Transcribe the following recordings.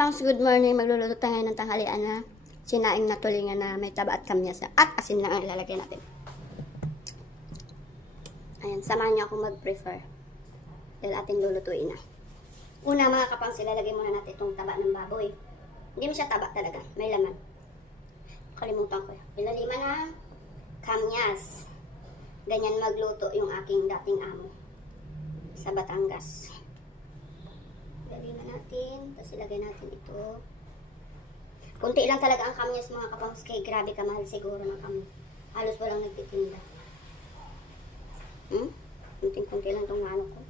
kapangs, good morning. Magluluto tayo ngayon ng tanghalian na sinaing na tulingan na may taba at kamyas at asin lang ang ilalagay natin. Ayan, samahan niyo ako mag-prefer. Dahil ating lulutuin na. Una mga kapangs, ilalagay muna natin itong taba ng baboy. Hindi mo siya taba talaga, may laman. Kalimutan ko. Ilaliman ng kamyas. Ganyan magluto yung aking dating amo sa Batangas. Ilagay natin, tapos ilagay natin ito. Kunti lang talaga ang kamyas mga kapangs, kay grabe kamahal siguro ng kamo. Halos walang nagtitinda. Kunting-kunti lang itong ano ko.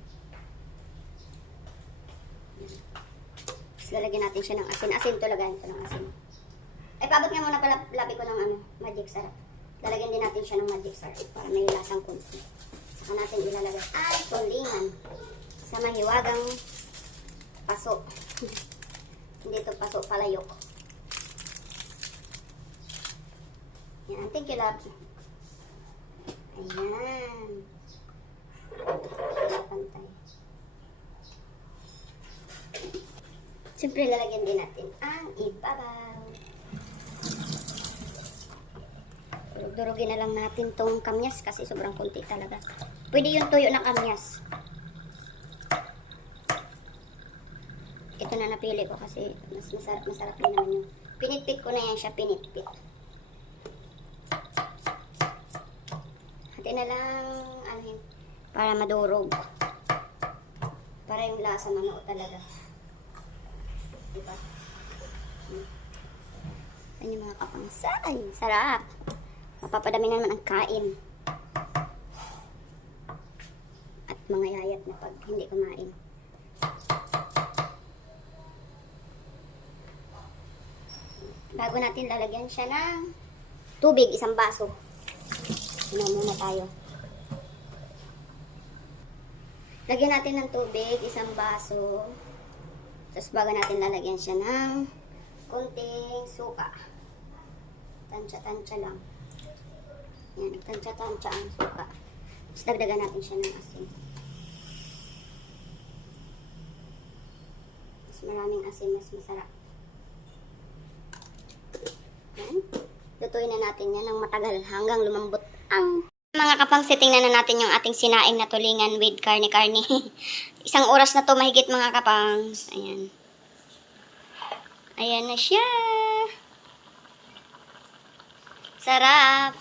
Tapos lalagyan natin siya ng asin. Asin to, lagayan ito ng asin. Ay, paabot nga muna pala labi ko ng magic sarap. Lalagyan din natin siya ng magic sarap para may lasang kunti. Saka natin ilalagay ay tulingan sa mahiwagang paso. Hindi ito paso, palayok. Yan, thank you, love. Ayan. Pantay. Siyempre, lalagyan din natin ang ibabaw. Durugin na lang natin tong kamyas kasi sobrang kunti talaga. Pwede yung tuyo ng kamyas. Ito na napili ko kasi mas masarap din naman yung pinitpit ko na yan siya, pinitpit. Hati na lang para madurog. Para yung lasa manuo talaga. Diba? Yan yung mga kapangsay. Sarap. Mapapadami na naman ang kain. At mga yayat na pag hindi kumain. Bago natin lalagyan siya ng tubig, isang baso. Muna tayo. Lagyan natin ng tubig, isang baso. Tapos bago natin lalagyan siya ng konting suka. Tansya-tansya lang. Yan, tansya-tansya ang suka. Tapos dagdagan natin siya ng asin. Mas maraming asin, mas masarap. Yan. Lutuin na natin yan ng matagal hanggang lumambot ang mga kapang, tingnan na natin yung ating sinaing na tulingan with karne-karne. Isang oras na to mahigit mga kapang. Ayan. Ayan na siya. Sarap.